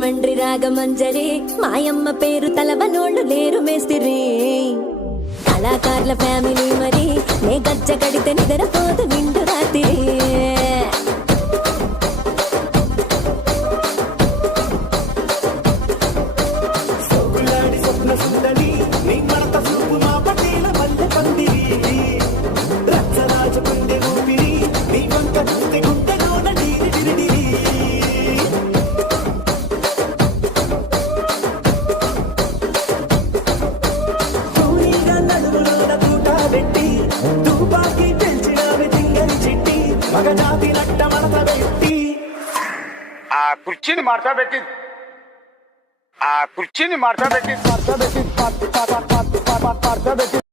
రాజమండ్రి రాగమంజరి మాయమ్మ పేరు తలవనోళ్ళు లేరు మేస్తిరి కళాకారుల ఫ్యామిలీ మరి నే గజ్జ కడితే నిద్రపోదు నిండు రాత్రి ఆ కుర్చీని మార్చబెట్టి ఆ కుర్చీని మార్చబెట్టి